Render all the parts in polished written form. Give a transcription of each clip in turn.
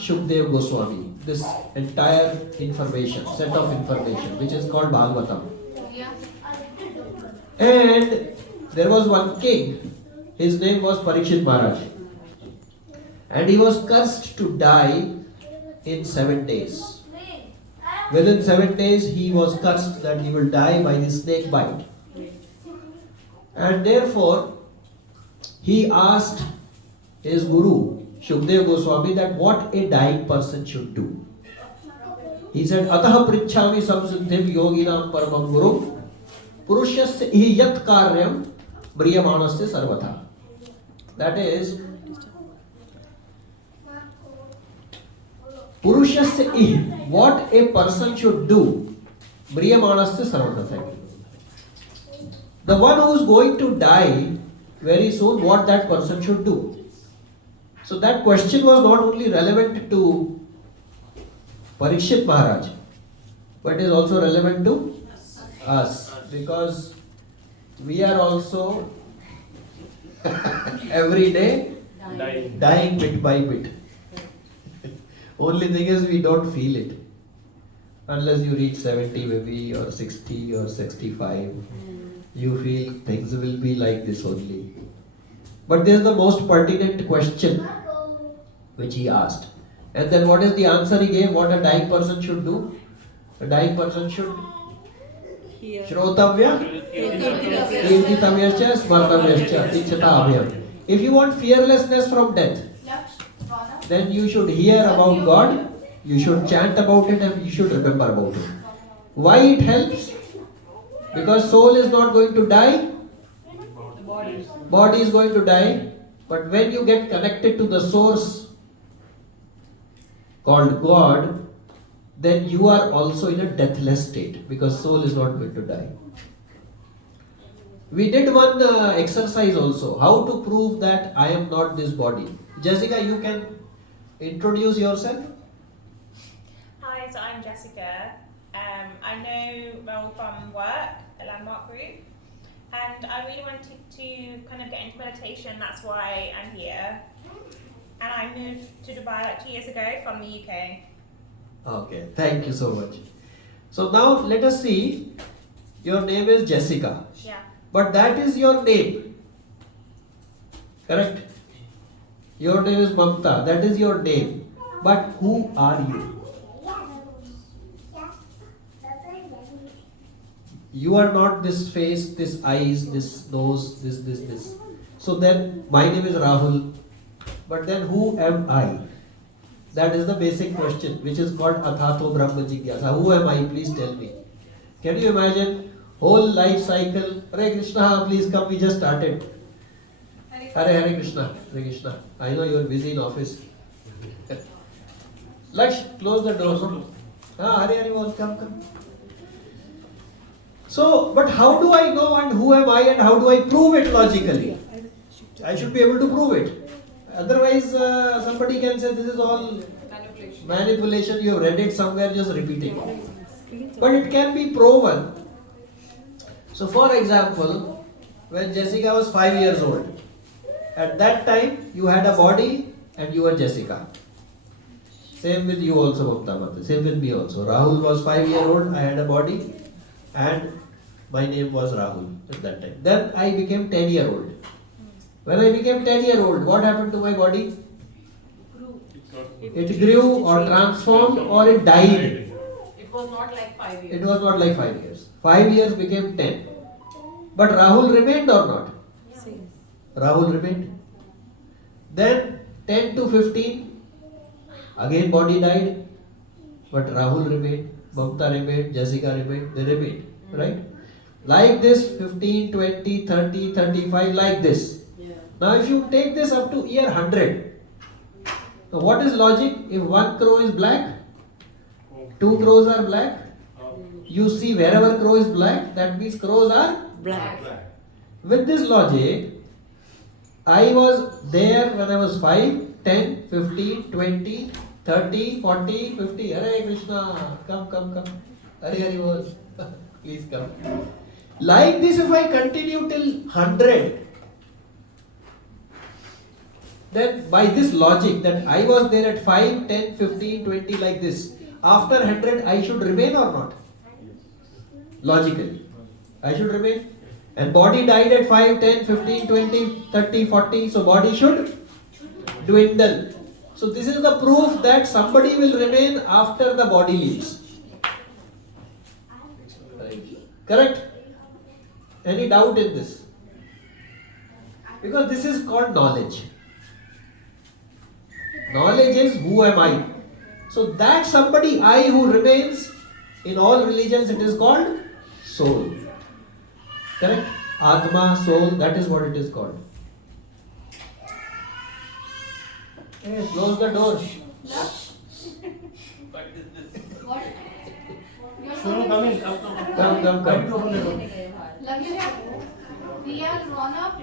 Shukdev Goswami this entire information, set of information, which is called Bhagavatam. And there was one king, his name was Parikshit Maharaj. And he was cursed to die in 7 days. Within 7 days, he was cursed that he will die by the snake bite. And therefore, he asked his guru, Shukdev Goswami, that what a dying person should do. He said, Ataha prichhami samsiddhim yoginam paramam guru purushasya ihi yat karyam briyamanasya sarvatha. That is, purushasya ihi, what a person should do, briyamanasya sarvatha. The one who is going to die very soon, what that person should do. So that question was not only relevant to Parikshit Maharaj, but is also relevant to us, because we are also every day dying bit by bit. Only thing is we don't feel it unless you reach 70 maybe, or 60 or 65. You feel things will be like this only. But this is the most pertinent question which he asked. And then what is the answer he gave? What a dying person should do? A dying person should Shrotavya Kirtitavyascha Smartavyascha Ichhatavya. If you want fearlessness from death, then you should hear about God, you should chant about it, and you should remember about it. Why it helps? Because soul is not going to die, body is going to die, but when you get connected to the source called God, then you are also in a deathless state, because soul is not going to die. We did one exercise also, how to prove that I am not this body. Jessica, you can introduce yourself. Hi, so I'm Jessica. I know Raoul from work, the Landmark Group, and I really wanted to kind of get into meditation. That's why I'm here. And I moved to Dubai like 2 years ago from the UK. Okay, thank you so much. So now let us see. Your name is Jessica. Yeah. But that is your name. Correct? Your name is Mamta. That is your name. But who are you? You are not this face, this eyes, this nose, this. So then my name is Rahul. But then who am I? That is the basic question, which is called Athato Brahma Jigyasa. Who am I? Please tell me. Can you imagine whole life cycle? Hare Krishna, please come. We just started. Hare Krishna, Hare Krishna. I know you are busy in office. Laksh, close the door. Hare Bol, come. So, but how do I know and who am I and how do I prove it logically? I should be able to prove it. Otherwise, somebody can say this is all manipulation. You have read it somewhere, just repeating it. But it can be proven. So, for example, when Jessica was 5 years old, at that time you had a body and you were Jessica. Same with you also, Mamta. Same with me also. Rahul was 5 years old, I had a body and my name was Rahul at that time. Then I became 10-year-old. When I became 10-year-old, what happened to my body? It grew or transformed or it died. It was not like 5 years. It was not like 5 years. 5 years became 10. But Rahul remained or not? Yes. Rahul remained. Then 10 to 15, again body died. But Rahul remained, Mamta remained, Jessica remained, they remained. Right? Like this, 15, 20, 30, 35, like this. Yeah. Now if you take this up to year 100, now what is logic? If 1 crow is black, 2 crows are black, you see wherever crow is black, that means crows are Black. With this logic, I was there when I was 5, 10, 15, 20, 30, 40, 50. Hare Krishna, come. Hare Bol. Please come. Like this, if I continue till 100, then by this logic that I was there at 5, 10, 15, 20 like this, after 100 I should remain or not? Logically, I should remain. And body died at 5, 10, 15, 20, 30, 40, so body should dwindle. So this is the proof that somebody will remain after the body leaves. Correct? Any doubt in this? Because this is called knowledge. Knowledge is who am I. So that somebody I who remains, in all religions it is called soul. Correct? Atma, soul, that is what it is called. Hey, close the door. What? Come in. Come. We are grown up.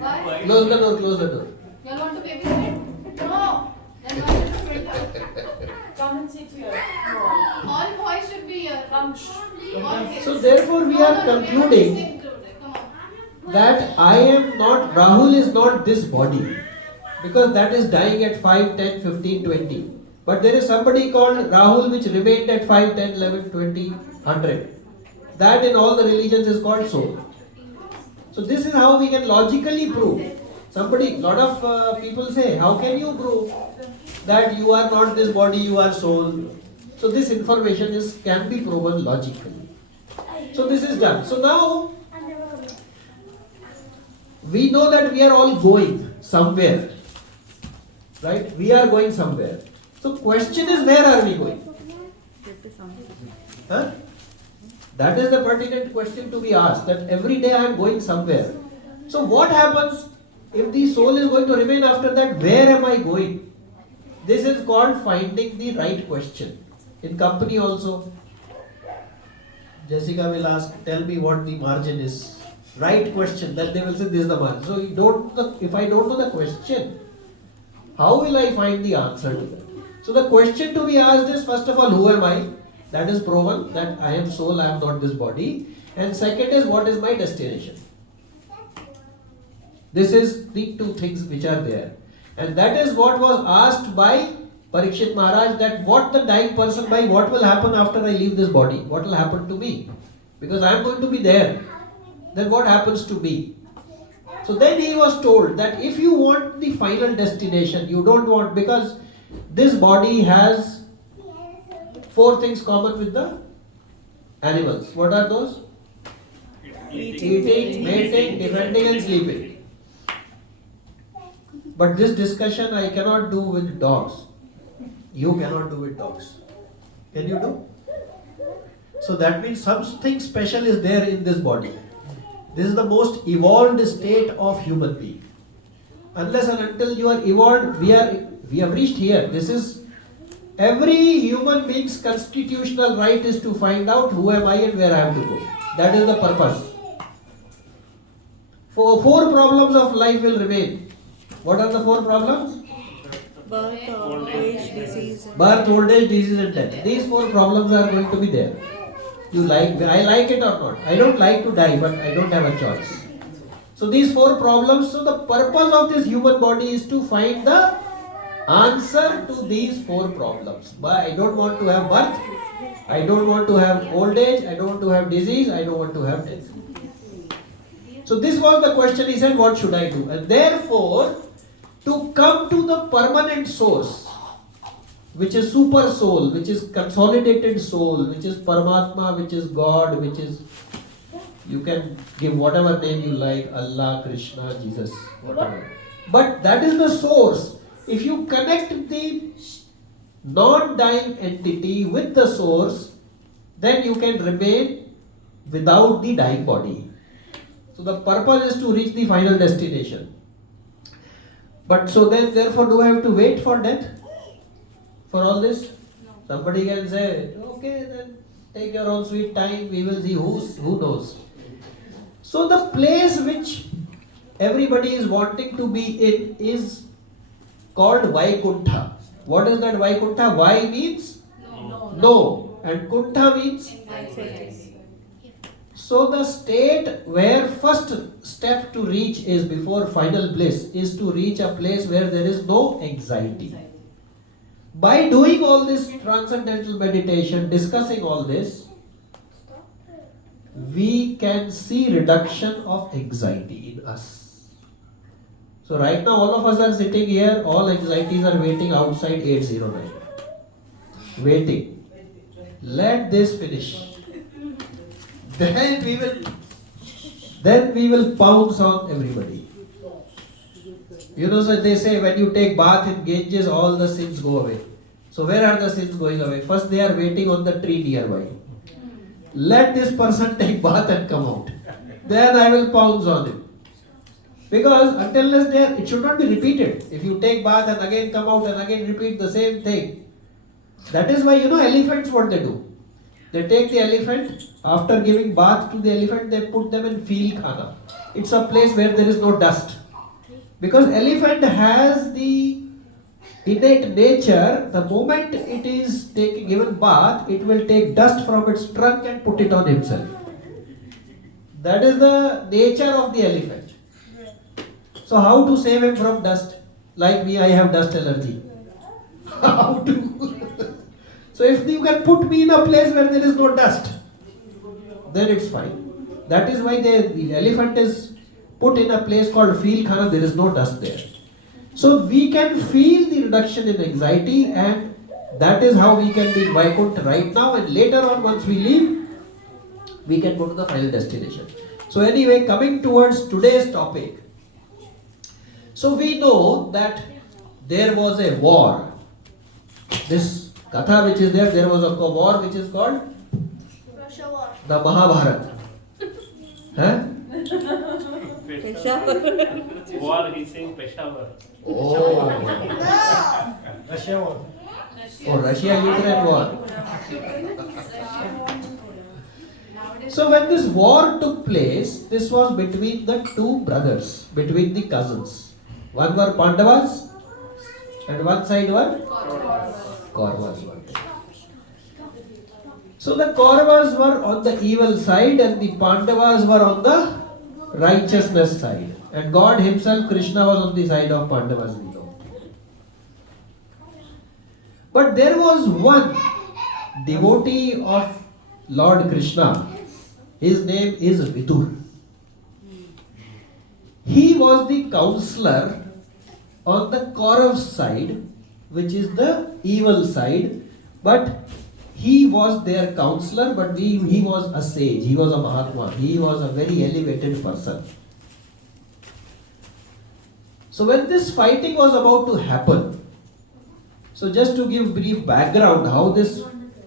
Why? Close the door, close the door. You want to babysit? No. Then why did you bring her? Come and sit here. All boys should be here. Come. So therefore we are concluding that I am not, Rahul is not this body. Because that is dying at 5, 10, 15, 20. But there is somebody called Rahul which remained at 5, 10, 11, 20, 100. That in all the religions is called soul. So this is how we can logically prove. Somebody, lot of people say, how can you prove that you are not this body, you are soul? So this information can be proven logically. So this is done. So now, we know that we are all going somewhere. Right? We are going somewhere. So question is, where are we going? Huh? That is the pertinent question to be asked, that every day I am going somewhere. So what happens if the soul is going to remain after that? Where am I going? This is called finding the right question. In company also, Jessica will ask, tell me what the margin is. Right question, then they will say this is the margin. So if I don't know the question, how will I find the answer to that? So the question to be asked is, first of all, who am I? That is proven, that I am soul, I am not this body. And second is, what is my destination? This is the two things which are there. And that is what was asked by Parikshit Maharaj, that what the dying person, by what will happen after I leave this body? What will happen to me? Because I am going to be there. Then what happens to me? So then he was told that if you want the final destination, you don't want, because this body has 4 things common with the animals. What are those? Eating, mating, defending and sleeping. But this discussion I cannot do with dogs. You cannot do with dogs. Can you do? So that means something special is there in this body. This is the most evolved state of human being. Unless and until you are evolved, we have reached here. This is every human being's constitutional right, is to find out who am I and where I have to go. That is the purpose. 4 problems of life will remain. What are the 4 problems? Birth, old age, disease. Birth, old age, disease and death. These 4 problems are going to be there. I like it or not. I don't like to die, but I don't have a choice. So these 4 problems, so the purpose of this human body is to find the answer to these 4 problems. But I don't want to have birth, I don't want to have old age, I don't want to have disease, I don't want to have death. So this was the question. He said, what should I do? And therefore, to come to the permanent source, which is super soul, which is consolidated soul, which is Paramatma, which is God, which is, you can give whatever name you like, Allah, Krishna, Jesus, whatever. But that is the source. If you connect the non-dying entity with the source, then you can remain without the dying body. So the purpose is to reach the final destination. But so then, therefore, do I have to wait for death? For all this? No. Somebody can say, okay, then take your own sweet time, we will see who knows. So the place which everybody is wanting to be in is called Vaikuntha. What is that Vaikuntha? Vai means No. no, and Kuntha means Anxiety. So the state where first step to reach is before final bliss is to reach a place where there is no anxiety. By doing all this transcendental meditation, discussing all this, we can see reduction of anxiety in us. So right now all of us are sitting here, all anxieties are waiting outside 809. Waiting. Let this finish. Then we will pounce on everybody. You know, so they say when you take bath in Ganges, all the sins go away. So where are the sins going away? First they are waiting on the tree nearby. Let this person take bath and come out. Then I will pounce on him. Because until unless there, it should not be repeated. If you take bath and again come out and again repeat the same thing. That is why, you know, elephants, what they do. They take the elephant, after giving bath to the elephant, they put them in field khana. It's a place where there is no dust. Because elephant has the innate nature, the moment it is given bath, it will take dust from its trunk and put it on himself. That is the nature of the elephant. So how to save him from dust? Like me, I have dust allergy. How to? So if you can put me in a place where there is no dust, then it's fine. That is why the elephant is put in a place called field khana, there is no dust there. So we can feel the reduction in anxiety, and that is how we can be in Vaikuntha right now, and later on once we leave, we can go to the final destination. So anyway, coming towards today's topic. So we know that there was a war. This Katha which is there was a war which is called Russia war. the Mahabharata. Huh? Peshawar. War, he's saying Peshawar. Oh. Russia war. Oh, Russia-Ukraine war. So when this war took place, this was between the two brothers, between the cousins. One were Pandavas and one side were Kauravas. So the Kauravas were on the evil side and the Pandavas were on the righteousness side. And God himself, Krishna, was on the side of Pandavas, we know. But there was one devotee of Lord Krishna. His name is Vidur. He was the counselor on the Kaurav side, which is the evil side, but he was their counselor, but he was a sage, he was a Mahatma, he was a very elevated person. So when this fighting was about to happen, so just to give brief background how this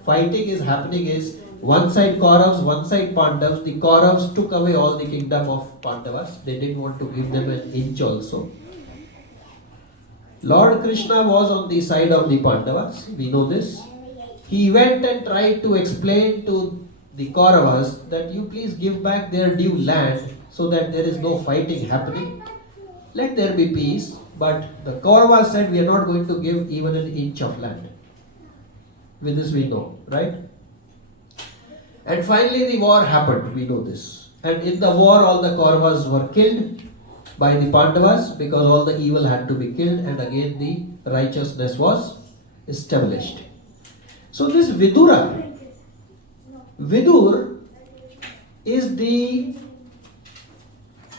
fighting is happening is, one side Kauravas, one side Pandavas. The Kauravas took away all the kingdom of Pandavas. They didn't want to give them an inch also. Lord Krishna was on the side of the Pandavas. We know this. He went and tried to explain to the Kauravas that you please give back their due land so that there is no fighting happening. Let there be peace. But the Kauravas said we are not going to give even an inch of land. With this we know, right? And finally the war happened, we know this. And in the war all the Kauravas were killed by the Pandavas because all the evil had to be killed and again the righteousness was established. So this Vidur is the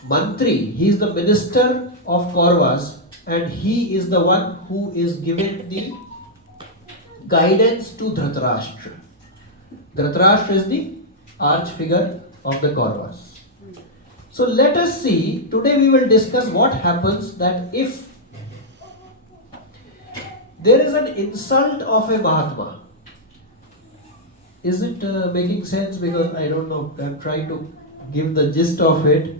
mantri, he is the minister of Kauravas and he is the one who is giving the guidance to Dhritarashtra. Dhritarashtra is the arch figure of the Kauravas. So let us see, today we will discuss what happens that if there is an insult of a Mahatma. Is it making sense? Because I don't know, I'm trying to give the gist of it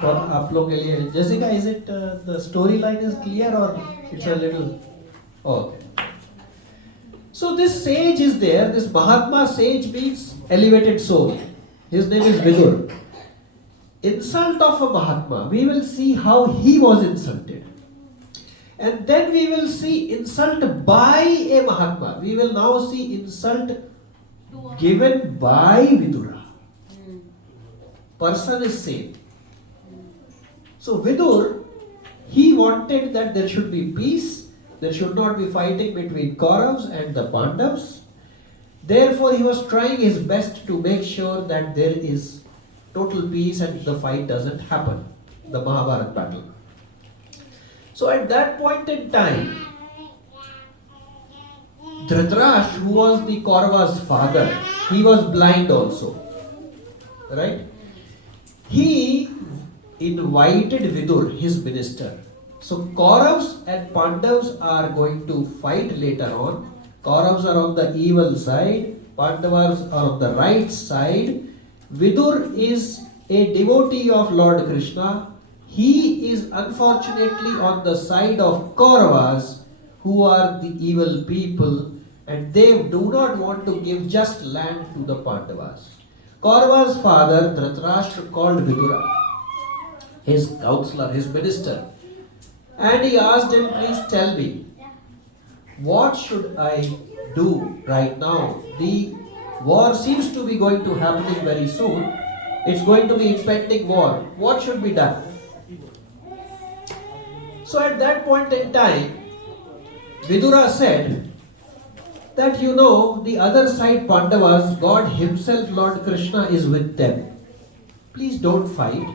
for aap log ke liye. Jessica, is it the storyline is clear or it's a little... Oh, okay. So this sage is there, this Mahatma sage means elevated soul. His name is Vidur. Insult of a Mahatma, we will see how he was insulted. And then we will see insult by a Mahatma. We will now see insult given by Vidura. person is same. So Vidur, he wanted that there should be peace, there should not be fighting between Kauravas and the Pandavas. Therefore, he was trying his best to make sure that there is total peace and the fight doesn't happen, the Mahabharata battle. So at that point in time, Dhritarashtra, who was the Kaurava's father, he was blind also. Right? He invited Vidur, his minister. So Kauravas and Pandavas are going to fight later on. Kauravas are on the evil side, Pandavas are on the right side. Vidur is a devotee of Lord Krishna. He is unfortunately on the side of Kauravas, who are the evil people, and they do not want to give just land to the Pandavas. Kaurava's father, Dhritarashtra, called Vidura, his counselor, his minister, and he asked him, please tell me, what should I do right now? The war seems to be going to happen very soon. It's going to be impending war. What should be done? So at that point in time, Vidura said that the other side Pandavas, God himself, Lord Krishna is with them. Please don't fight.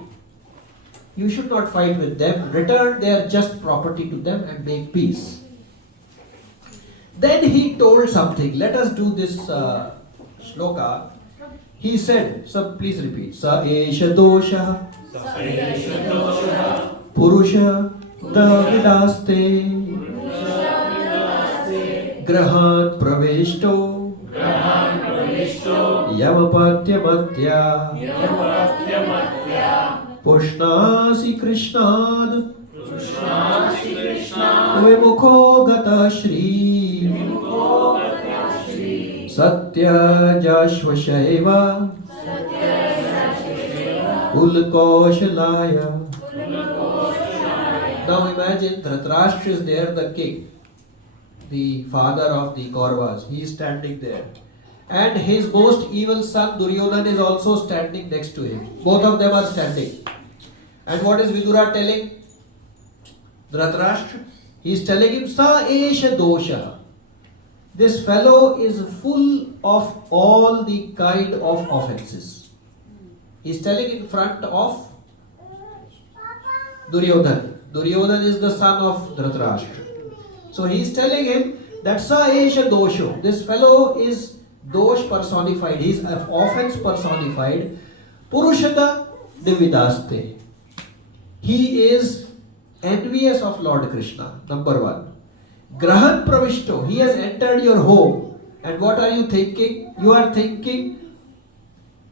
You should not fight with them. Return their just property to them and make peace. Then he told something. Let us do this shloka. He said, so please repeat. Sa esha dosha purusha davidaste grahan praveshto yamapatyamatya pushnasi krishnad vimukho gata shri satya jashvashaiva kulkoshalaya. Now imagine Dhritarashtra is there, the king, the father of the Kauravas. He is standing there. And his most evil son Duryodhana is also standing next to him. Both of them are standing. And what is Vidura telling Dhritarashtra? He is telling him, Sa esha dosha. This fellow is full of all the kind of offenses. He is telling in front of Duryodhana. Duryodhana is the son of Dhritarashtra. So he is telling him that Sa esha dosho. This fellow is dosh personified. He is offense personified. Purushata dividaste. He is envious of Lord Krishna. Number one. Grahan pravishto. He has entered your home. And what are you thinking? You are thinking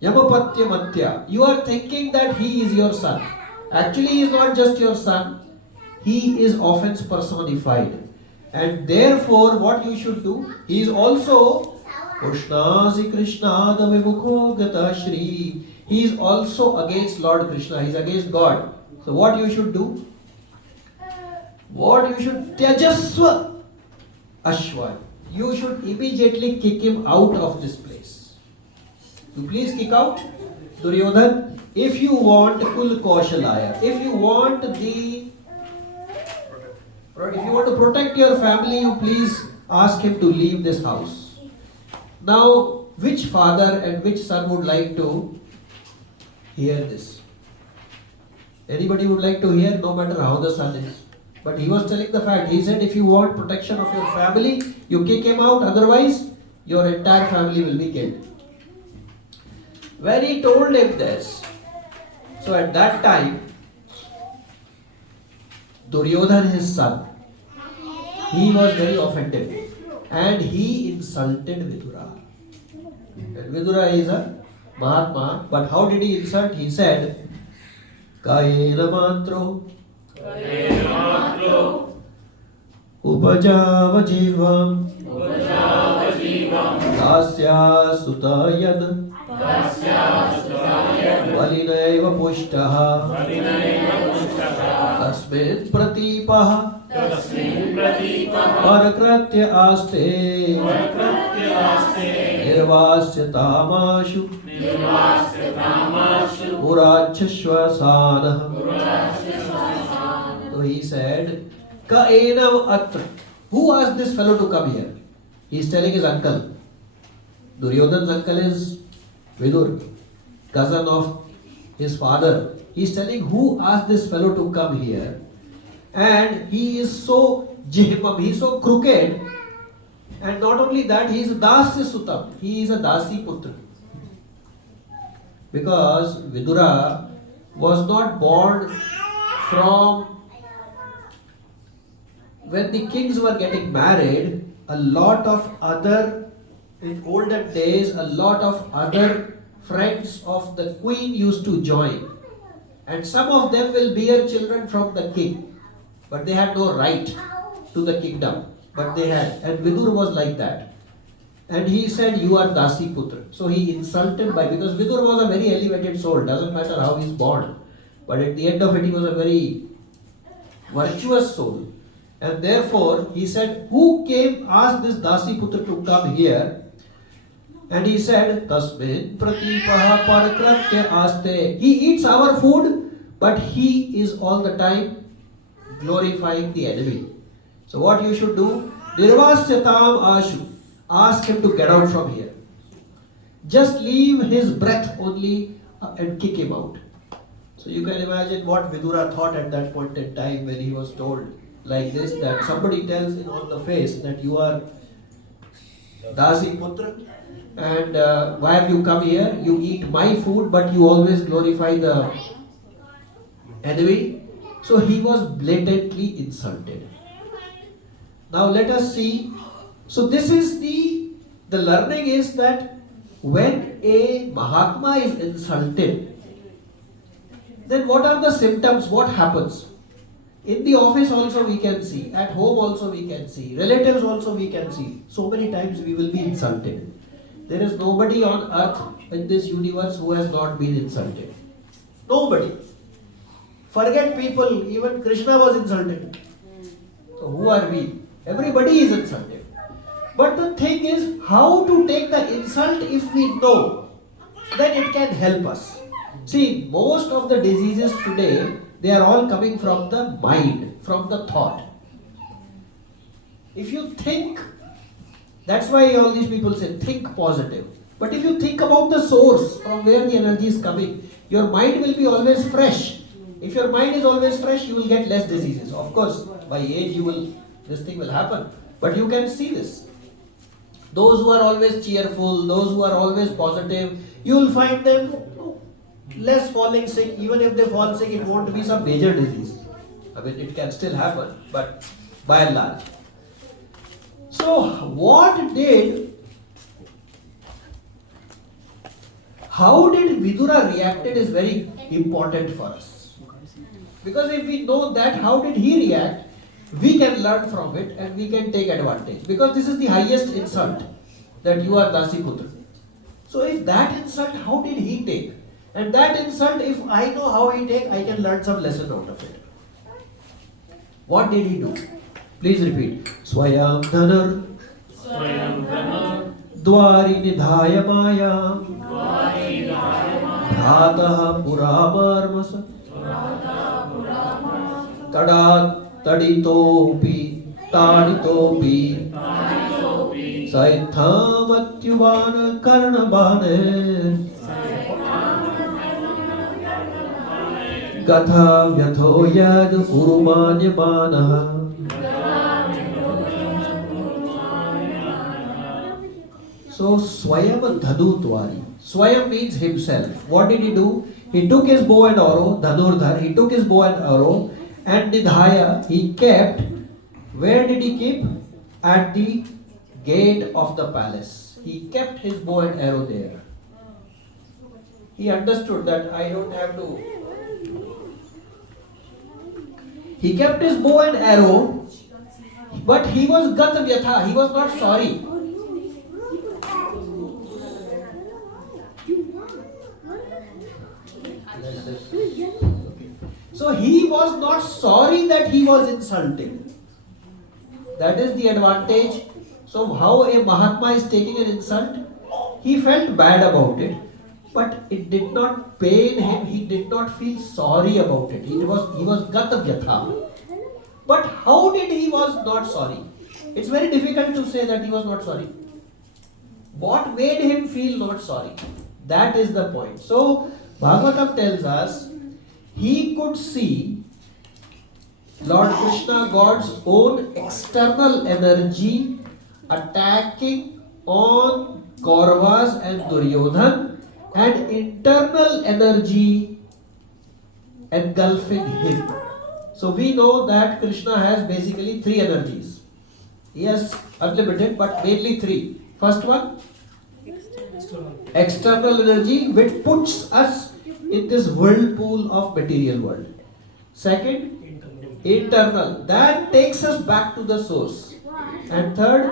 Yamapatya matya. You are thinking that he is your son. Actually, he is not just your son. He is offense personified. And therefore, what you should do? He is also Krishnasi Krishna Vimukho Gata Shri. He is also against Lord Krishna. He is against God. So what you should do? What you should Tyajasva Ashwa. You should immediately kick him out of this place. You please kick out Duryodhana. If you want Kul Kaushalaya, if you want to protect your family, you please ask him to leave this house. Now, which father and which son would like to hear this? Anybody would like to hear, no matter how the son is. But he was telling the fact. He said, if you want protection of your family, you kick him out, otherwise your entire family will be killed. When he told him this, so at that time, Duryodhana, his son, he was very offended and he insulted Vidura. And Vidura is a Mahatma, but how did he insult? He said, Kayena mantro upajava jivam dasya sutayad valinaiva pushtaha tasmin pratipaha परकृत्य आस्ते निर्वास्य तामाशु पुराच्छश्वसानः. So he said, Ka enav atra. Who asked this fellow to come here? He is telling his uncle. Duryodhan's uncle is Vidur, cousin of his father. He is telling who asked this fellow to come here. And he is so jihmam, he is so crooked. And not only that, he is Dasi Sutam. He is a Dasi Putra. Because Vidura was not born from when the kings were getting married. A lot of other, in olden days, a lot of other friends of the queen used to join. And some of them will bear children from the king. But they had no right to the kingdom. But they had. And Vidur was like that. And he said, you are Dasi Putra. So he insulted because Vidur was a very elevated soul. Doesn't matter how he is born. But at the end of it, he was a very virtuous soul. And therefore, he said, who asked this Dasi Putra to come here? And he said, Tasmin pratipaha parakratya aste. He eats our food, but he is all the time glorifying the enemy. So what you should do? Nirvasyatam ashu. Ask him to get out from here. Just leave his breath only and kick him out. So you can imagine what Vidura thought at that point in time when he was told like this, that somebody tells him on the face that you are Dasi Putra and why have you come here? You eat my food but you always glorify the enemy. So he was blatantly insulted. Now let us see. So this is the learning is that when a Mahatma is insulted, then what are the symptoms? What happens? In the office also we can see, at home also we can see, relatives also we can see. So many times we will be insulted. There is nobody on earth in this universe who has not been insulted. Nobody. Forget people, even Krishna was insulted. So who are we? Everybody is insulted. But the thing is, how to take the insult if we know, then it can help us. See, most of the diseases today, they are all coming from the mind, from the thought. If you think, that's why all these people say, think positive. But if you think about the source from where the energy is coming, your mind will be always fresh. If your mind is always fresh, you will get less diseases. Of course, by age, this thing will happen. But you can see this. Those who are always cheerful, those who are always positive, you will find them less falling sick. Even if they fall sick, it won't be some major disease. I mean, it can still happen, but by and large. So, how did Vidura reacted is very important for us. Because if we know that, how did he react? We can learn from it and we can take advantage. Because this is the highest insult, that you are Dasi Putra. So if that insult, how did he take? And that insult, if I know how he take, I can learn some lesson out of it. What did he do? Please repeat. Swayam dhanar dwari nidhaya maya bhatah puramarmasa tadat Taditopi, Taditopi, Saithamatyuvana Karnabane, Gatha Vyatho Yad Urumanyamanaha. So Swayam Dhadutwari. Swayam means himself. What did he do? He took his bow and arrow, Dhanurdhar, he took his bow and arrow, and Nidhaya, he kept, where did he keep? At the gate of the palace. He kept his bow and arrow there. He understood that I don't have to. He kept his bow and arrow, but he was Gatavyatha, he was not sorry. So he was not sorry that he was insulted. That is the advantage. So how a Mahatma is taking an insult, he felt bad about it, but it did not pain him. He did not feel sorry about it. He was gata vyatha. But how did he was not sorry? It's very difficult to say that he was not sorry. What made him feel not sorry? That is the point. So Bhagavatam tells us he could see Lord Krishna, God's own external energy attacking on Kauravas and Duryodhan, and internal energy engulfing him. So we know that Krishna has basically three energies. He has unlimited, but mainly three. First one, external energy, which puts us in this whirlpool of material world. Second, internal, that takes us back to the source. And third,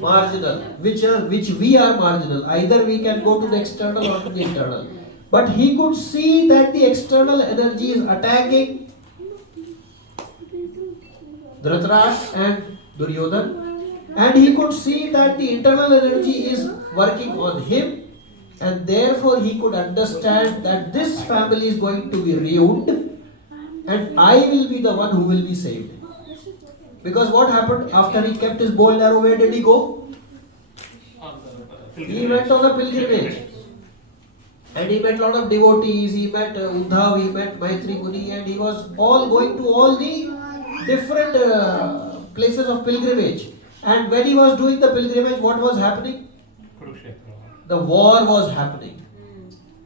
marginal, which we are marginal. Either we can go to the external or to the internal. But he could see that the external energy is attacking Dhritarashtra and Duryodhan, and he could see that the internal energy is working on him, and therefore he could understand that this family is going to be ruined, and I will be the one who will be saved. Because what happened after he kept his bow and arrow? Where did he go? He went on a pilgrimage. And he met a lot of devotees, he met Uddhav, he met Maitri Muni, and he was all going to all the different places of pilgrimage. And when he was doing the pilgrimage, what was happening? The war was happening.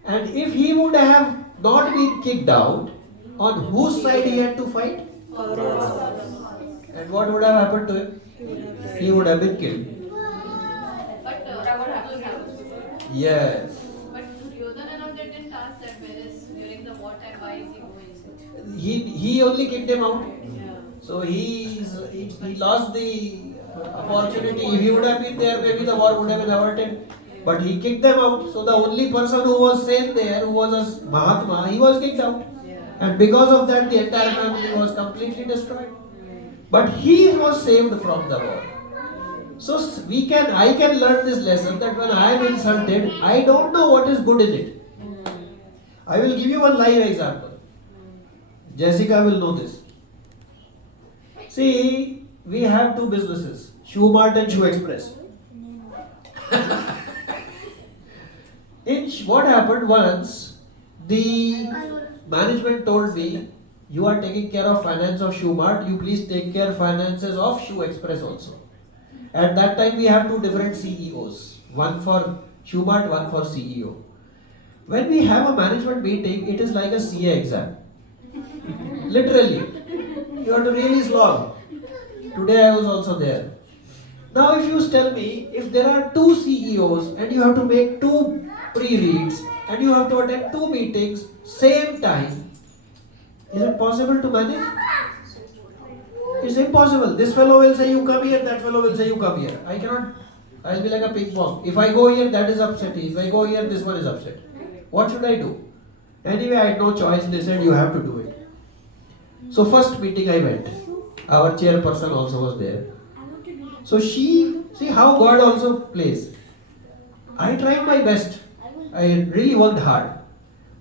And if he would have not been kicked out, on whose side he had to fight? And what would have happened to him? He would have been killed. But what happened? Yes. But Duryodhana and all, they didn't ask that, whereas during the wartime, why is he going? He only kicked him out. Yeah. So he lost the opportunity. If he would have been there, maybe the war would have been averted. But he kicked them out. So the only person who was sane there, who was a Mahatma, he was kicked out. And because of that, the entire family was completely destroyed. But he was saved from the war. So I can learn this lesson that when I am insulted, I don't know what is good in it. I will give you one live example. Jessica will know this. See, we have two businesses, Shoe Mart and Shoe Express. What happened once, the management told me, you are taking care of finance of Shoe Mart, you please take care finances of Shoe Express also. At that time we have two different CEOs, one for Shoe Mart, one for CEO. When we have a management meeting, it is like a CA exam. Literally. You have to really slog. Today I was also there. Now if you tell me, if there are two CEOs and you have to make two pre-reads and you have to attend two meetings same time, is it possible to manage? It's impossible. This fellow will say you come here, that fellow will say you come here. I cannot. I'll be like a ping pong. If I go here, that is upset. If I go here, this one is upset. What should I do? Anyway, I had no choice. They said you have to do it. So first meeting I went. Our chairperson also was there. So see how God also plays. I tried my best. I really worked hard.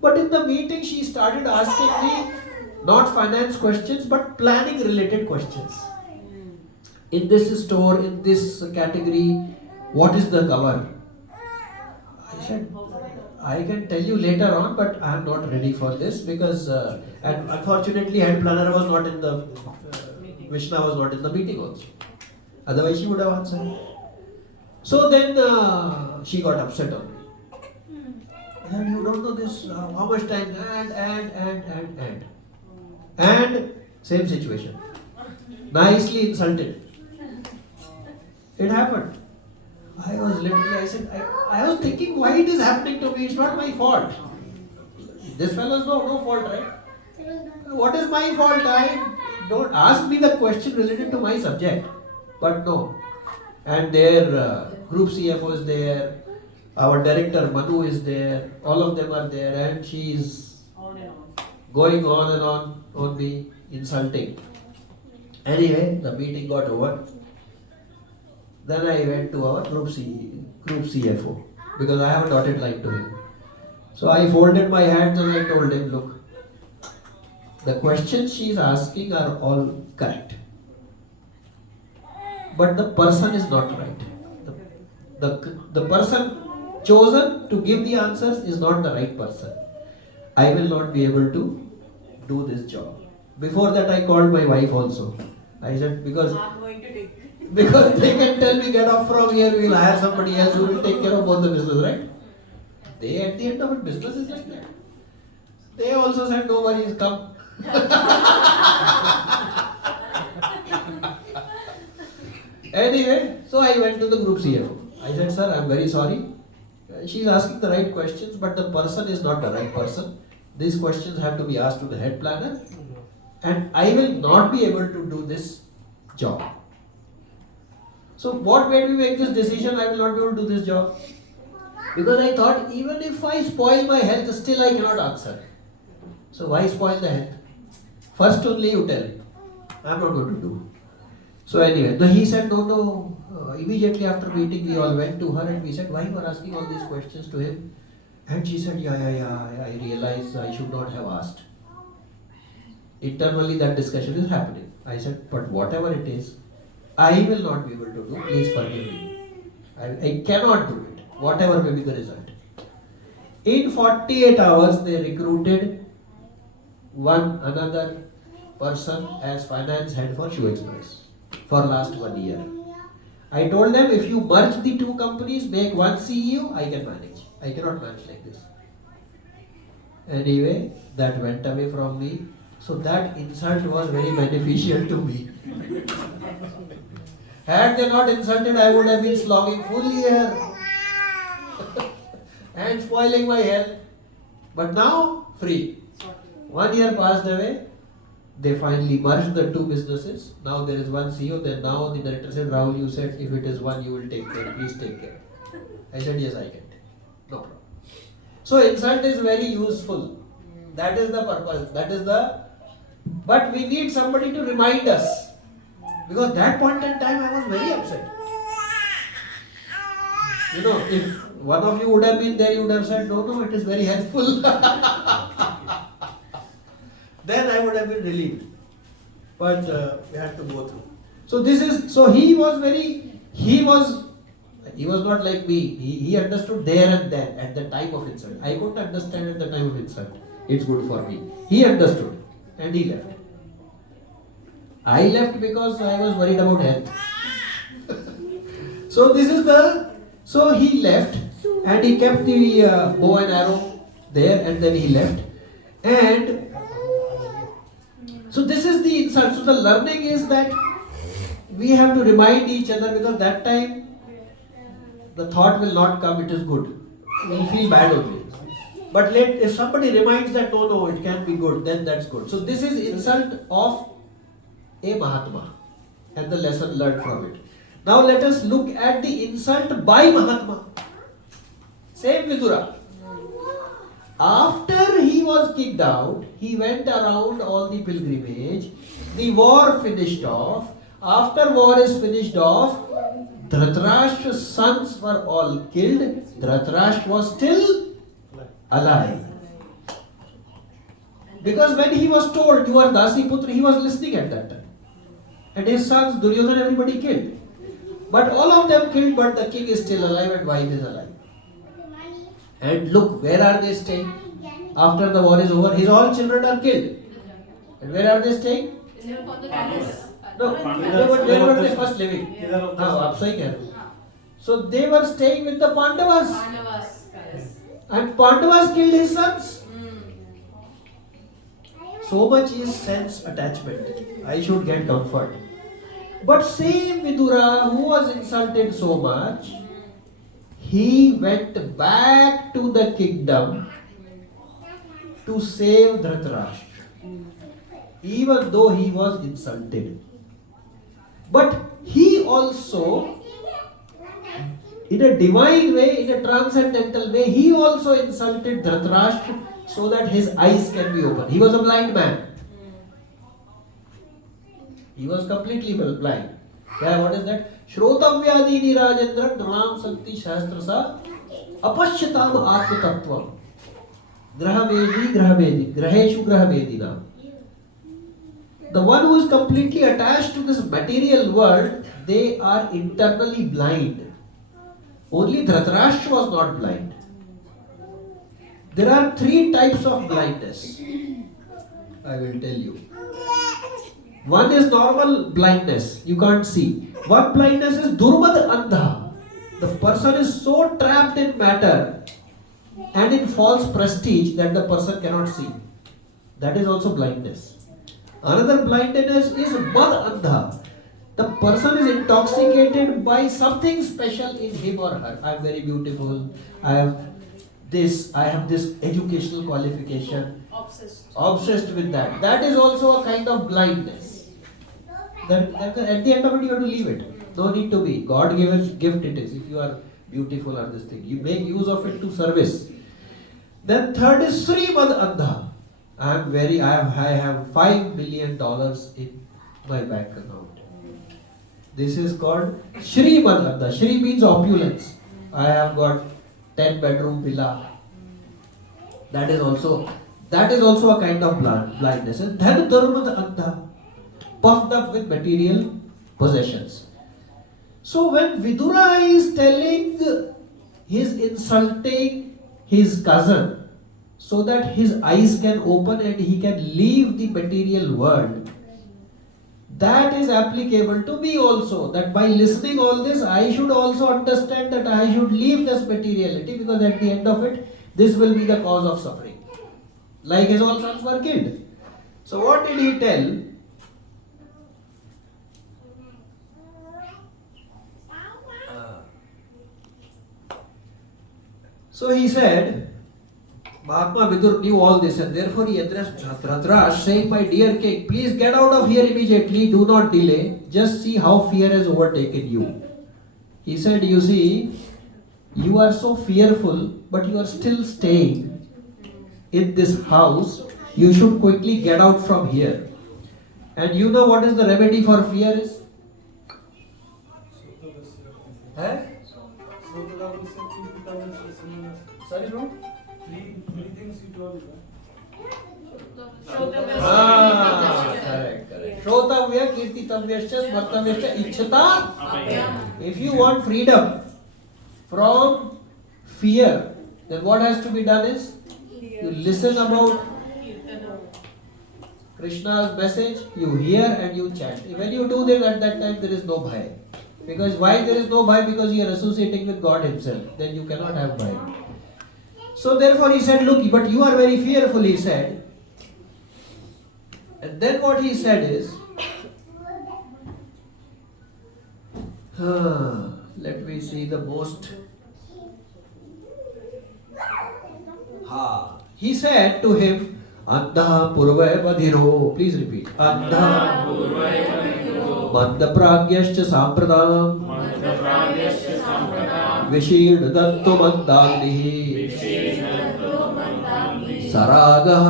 But in the meeting, she started asking me not finance questions, but planning related questions. In this store, in this category, what is the cover? I said, I can tell you later on, but I am not ready for this because, and unfortunately, head planner was not in the, Vishna was not in the meeting also. Otherwise, she would have answered. So then she got upset on me. And you don't know this, how much time, and same situation. Nicely insulted. It happened. I said, I was thinking why it is happening to me, it's not my fault. This fellow's no fault, right? What is my fault? Don't ask me the question related to my subject. But no. And their group CFO is there, our director Manu is there, all of them are there, and she is going on and on me, insulting. Anyway, the meeting got over. Then I went to our group CFO because I have a dotted line to him. So I folded my hands and I told him, look, the questions she is asking are all correct. But the person is not right. The person chosen to give the answers is not the right person. I will not be able to do this job. Before that I called my wife also. I said, because they can tell me get off from here, we will hire somebody else who will take care of both the business, right? They at the end of it, business is like that. They also said, no worries, come. Anyway, so I went to the group CFO. I said, sir, I am very sorry. She is asking the right questions, but the person is not the right person. These questions have to be asked to the head planner, and I will not be able to do this job. So what made me make this decision? I will not be able to do this job. Because I thought, even if I spoil my health, still I cannot answer. So why spoil the health? First only you tell. I am not going to do. So anyway, he said, no. Immediately after meeting, we all went to her and we said, why you are asking all these questions to him? And she said, yeah, I realized I should not have asked. Internally that discussion is happening. I said, but whatever it is, I will not be able to do. Please forgive me. I cannot do it, whatever may be the result. In 48 hours, they recruited another person as finance head for Shoe Express for last 1 year. I told them, if you merge the two companies, make one CEO, I can manage. I cannot manage like this. Anyway, that went away from me. So that insult was very beneficial to me. Had they not insulted, I would have been slogging full year and spoiling my health. But now, free. 1 year passed away. They finally merged the two businesses. Now there is one CEO. Then now the director said, Rahul, you said if it is one, you will take care. Please take care. I said, yes, I can. No problem. So insult is very useful. That is the purpose. But we need somebody to remind us. Because that point in time I was very upset. If one of you would have been there, you would have said, no, it is very helpful. Then I would have been relieved. But we had to go through. So he was not like me. He understood there and then at the time of insult. I couldn't understand at the time of insult. It's good for me. He understood and he left. I left because I was worried about health. So he left and he kept the bow and arrow there and then he left. And so this is the insult. So the learning is that we have to remind each other, because that time the thought will not come, it is good. We will feel bad only. But if somebody reminds that no, it can be good, then that's good. So this is insult of a Mahatma and the lesson learned from it. Now let us look at the insult by Mahatma. Same Vidura. After he was kicked out, he went around all the pilgrimage. The war finished off. After war is finished off, Dhritarashtra's sons were all killed. Dhritarashtra was still alive. Because when he was told, you are Dasiputra, he was listening at that time. And his sons, Duryodhana, everybody killed. But all of them killed, but the king is still alive and wife is alive. And look, where are they staying? After the war is over, his all children are killed. And where are they staying? No, where were they first living? So they were staying with the Pandavas. And Pandavas killed his sons. So much is sense attachment. I should get comfort. But same Vidura, who was insulted so much, he went back to the kingdom to save Dhritarashtra, even though he was insulted. But he also, in a divine way, in a transcendental way, he also insulted Dhritarashtra so that his eyes can be opened. He was a blind man. He was completely blind. Yeah, what is that? Shrotavyadini Rajendra Nram Santi Shastrasa Apashyatam Atma Tattvam Grahavedi Graheshu Grahavedina. The one who is completely attached to this material world, they are internally blind. Only Dhritarashtra was not blind. There are 3 types of blindness. I will tell you. One is normal blindness, you can't see. One blindness is Durmad Andha. The person is so trapped in matter and in false prestige that the person cannot see. That is also blindness. Another blindness is Mad Andha. The person is intoxicated by something special in him or her. I am very beautiful. I have this educational qualification. Obsessed with that. That is also a kind of blindness. That at the end of it, you have to leave it. No need to be. God given gift it is. If you are beautiful or this thing, you make use of it to service. Then third is Srimad Andha. I have $5 million in my bank account. This is called Srimad Andha. Shri means opulence. I have got 10-bedroom villa. That is also a kind of blindness. And then Dharmad Andha, puffed up with material possessions. So when Vidura is telling his insulting his cousin so that his eyes can open and he can leave the material world, that is applicable to me also. That by listening all this, I should also understand that I should leave this materiality, because at the end of it, this will be the cause of suffering. Like his all sons were killed. So what did he tell? So he said, Mahatma Vidur knew all this, and therefore he addressed Dhritarashtra saying, my dear king, please get out of here immediately, do not delay, just see how fear has overtaken you. He said, you see, you are so fearful, but you are still staying in this house. You should quickly get out from here. And you know what is the remedy for fear is? Sorry, bro? Three things you told. Correct. Shrotavya, kirtitavyascha, smartavyascha, ichchata. If you want freedom from fear, then what has to be done is, you listen about Krishna's message, you hear and you chant. When you do this, at that time there is no bhai. Because why there is no bhai? Because you are associating with God himself. Then you cannot have bhai. So therefore he said, look, but you are very fearful, he said. And then what he said is, let me see the most. He said to him, Andha purvaya vadhiro. Please repeat. Andha purvaya vadhiro. Manda pragyascha sampradam. Manda pragyascha sampradam. Vishirna danto mandagnihi. Vishirna danto mandagnihi. Saragah.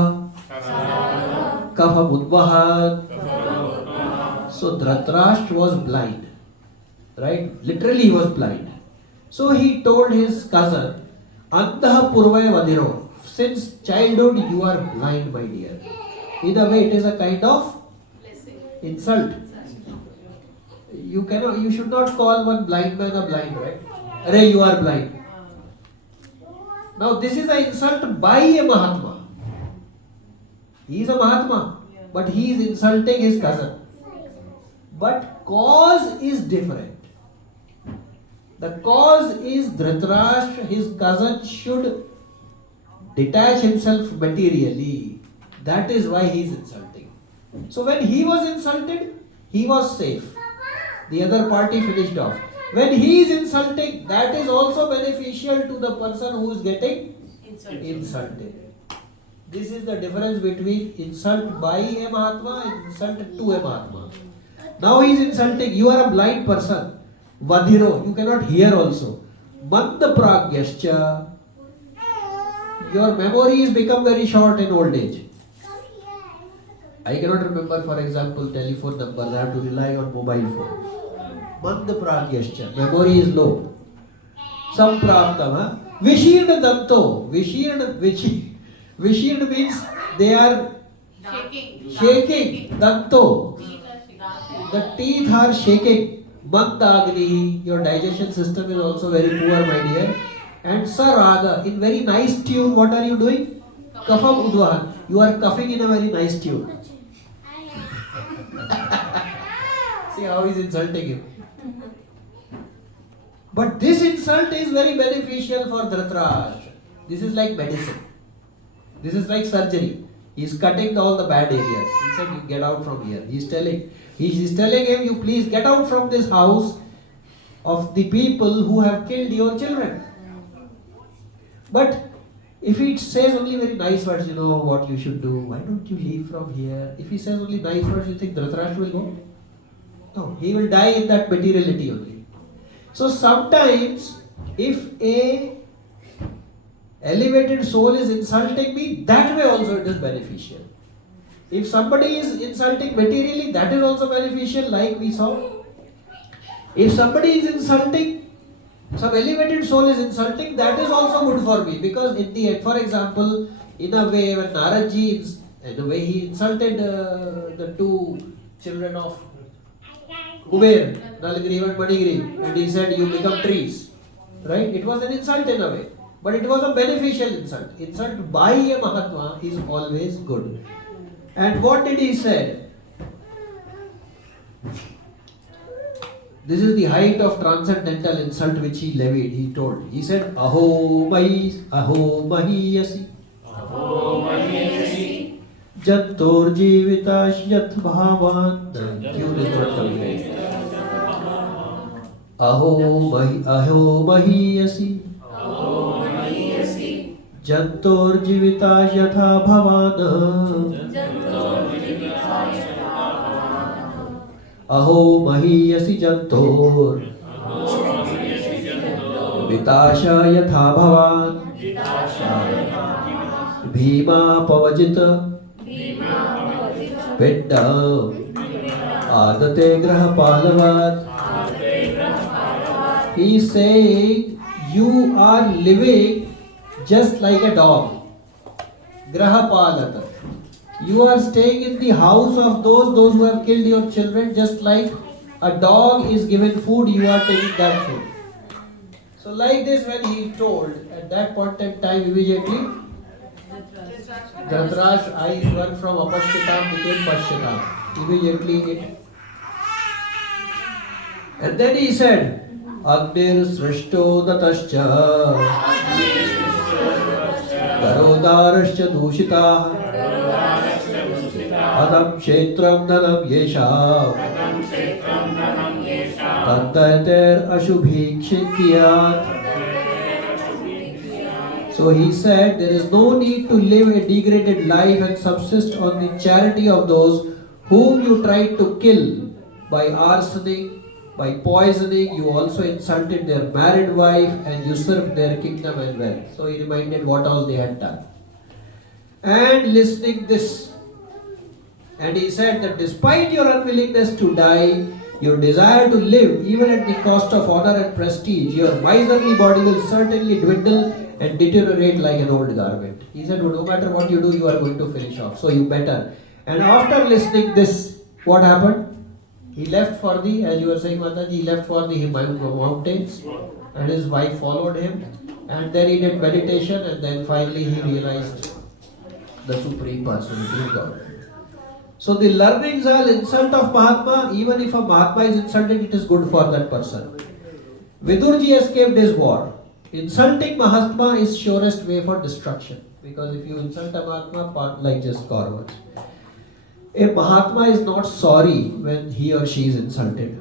Saragah. Kapha mudvahat. Kapha mudvahat. So Dhritarashtra was blind. Right? Literally he was blind. So he told his cousin, Andha purvaya vadhiro. Since childhood you are blind, my dear. In a way it is a kind of insult. You should not call one blind man a blind, right? Arey, you are blind. Now this is an insult by a Mahatma. He is a Mahatma, but he is insulting his cousin. But cause is different. The cause is Dhritarashtra, his cousin, should detach himself materially. That is why he is insulting. So when he was insulted, he was safe. The other party finished off. When he is insulting, that is also beneficial to the person who is getting insulted. This is the difference between insult by a Mahatma and insult to a Mahatma. Now he is insulting. You are a blind person. Vadhiro, you cannot hear also. Manda pragyascha. Your memory is become very short in old age. I cannot remember, for example, telephone numbers. I have to rely on mobile phone. Mandapragyascha, memory is low. Sampraptama, Vishirna Danto. Vishirna means they are shaking. Danto. The teeth are shaking. Mandagni, your digestion system is also very poor, my dear. And Saraga, in very nice tune, what are you doing? Kafam Udvahan. You are coughing in a very nice tune. See how he's insulting him. But this insult is very beneficial for Dhritarashtra. This is like medicine. This is like surgery. He's cutting all the bad areas. He said, you get out from here. He's telling him, you please get out from this house of the people who have killed your children. But if he says only very nice words, you know what you should do, why don't you leave from here? If he says only nice words, you think Dhritarashtra will go? No, he will die in that materiality only. So sometimes, if a elevated soul is insulting me, that way also it is beneficial. If somebody is insulting materially, that is also beneficial, like we saw. If somebody is insulting, some elevated soul is insulting, that is also good for me, because in the end, for example, in a way, when Naradji, in a way he insulted the two children of Kuber, Nalagiri and Manigiri, and he said, you become trees. Right? It was an insult in a way. But it was a beneficial insult. Insult by a Mahatma is always good. And what did he say? This is the height of transcendental insult which he levied. He told. He said, Aho mahiyasi. Jantor jivitash yath bhavan. Tune is not coming. Aho mahiyasi. Jantor jivitash yatha bhavan. Aho mahiyasi jantor vitasha yatha bhavan. Bhima pavajita Pedda Adate Graha Palavat. He is saying, you are living just like a dog. Graha Palata. You are staying in the house of those who have killed your children, just like a dog is given food, you are taking that food. So like this, when he told, at that point in time, immediately Dhritarashtra's eyes went from apashyatam became pashyatam. Immediately it. And then he said, Agnir srishto datascha garodarascha dushita Adam kshetram dhanam yesha Tantater ashubhikshikiyat. So he said, there is no need to live a degraded life and subsist on the charity of those whom you tried to kill by arsoning, by poisoning. You also insulted their married wife and usurped their kingdom and wealth. So he reminded what all they had done. And listening this, and he said that despite your unwillingness to die, your desire to live, even at the cost of honor and prestige, your miserly body will certainly dwindle and deteriorate like an old garment. He said, well, no matter what you do, you are going to finish off. So you better. And after listening this, what happened? He left for the, as you were saying, Mataji, he left for the Himalaya mountains, and his wife followed him. And then he did meditation, and then finally he realized the Supreme Personality of God. So the learnings are insult of Mahatma. Even if a Mahatma is insulted, it is good for that person. Vidurji escaped his war. Insulting Mahatma is surest way for destruction. Because if you insult a Mahatma, like just Kaurvas. A Mahatma is not sorry when he or she is insulted.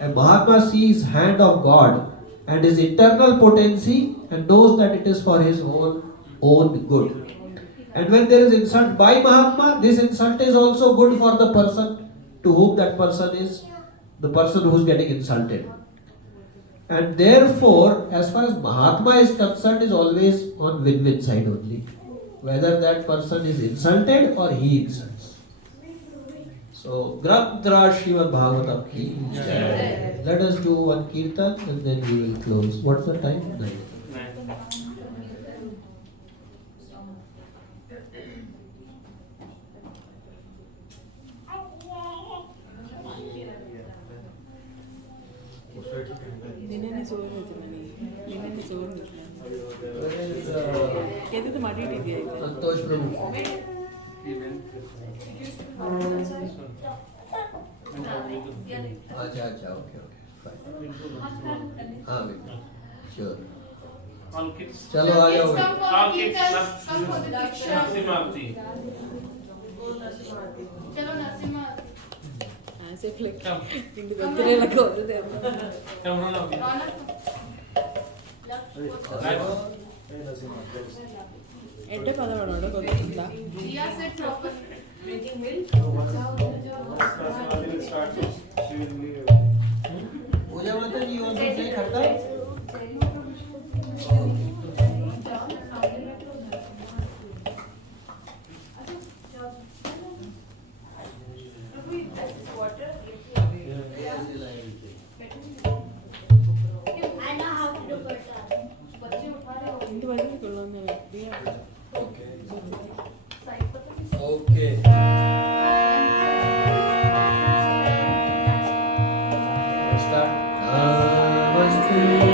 A Mahatma sees hand of God and his internal potency and knows that it is for his own good. And when there is insult by Mahatma, this insult is also good for the person to whom that person is, the person who is getting insulted. And therefore, as far as Mahatma is concerned, is always on win-win side only. Whether that person is insulted or he insults. So, Granthra Srimad Bhagavatam ki jai. Let us do one kirtan and then we will close. What's the time? 9. ನಿನ್ನೆ ಸೋರು ಹೋಯ್ತು ನಿನ್ನೆ ಸೋರು ಹೋಯ್ತು Where is ಕೆದ್ದು ಮಾಡಿಟ್ಟಿದ್ಯಾ ಈಗ Santosh Prabhu? Acha, okay, fine. हाँ बेटा, sure. All kids. चलो आ जाओ Come for All the kids. kirtan. Come for the Diksha. Narasimha-aarti. चलो नरसिम्हा ऐसे फ्लिक Come. ఇంటి దగ్గరే లగా ఉంది Come, Ronak. ఎట్ట పదవడం కొద్దిగా Priya said proper. Making milk. Narasimha-aarti will start. She will leave. पूजा माता जी want to say खट्टा? ఇంటి వరకు కొల్లాను Okay. Start. Namaste.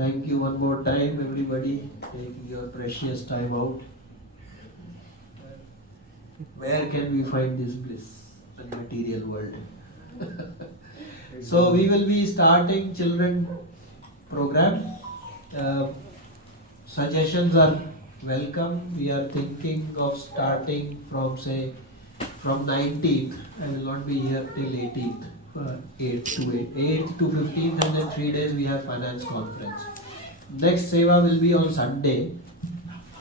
Thank you one more time, everybody, taking your precious time out. Where can we find this bliss in the material world? So we will be starting children program. Suggestions are welcome. We are thinking of starting from say from 19th. I will not be here till 18th. 8th to 15th, and then 3 days we have finance conference. Next seva will be on Sunday,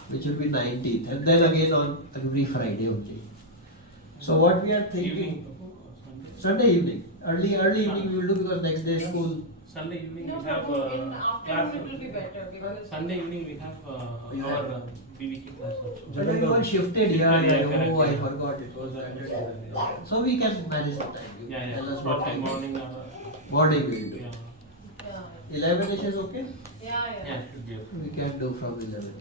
which will be 19th, and then again on every Friday only. So what we are thinking, Evening. Sunday evening, early evening we will do, because next day school. Sunday evening No, we have but in class. afternoon it will be better because Sunday evening we have our BVK class also. So you are shifted, yeah, correct, oh I yeah. forgot it was Saturday. So we can manage the time. You Yeah, tell us what what time time. morning? Morning we will do. Yeah, 11 is okay? yeah. yeah, should be okay. We can do from 11.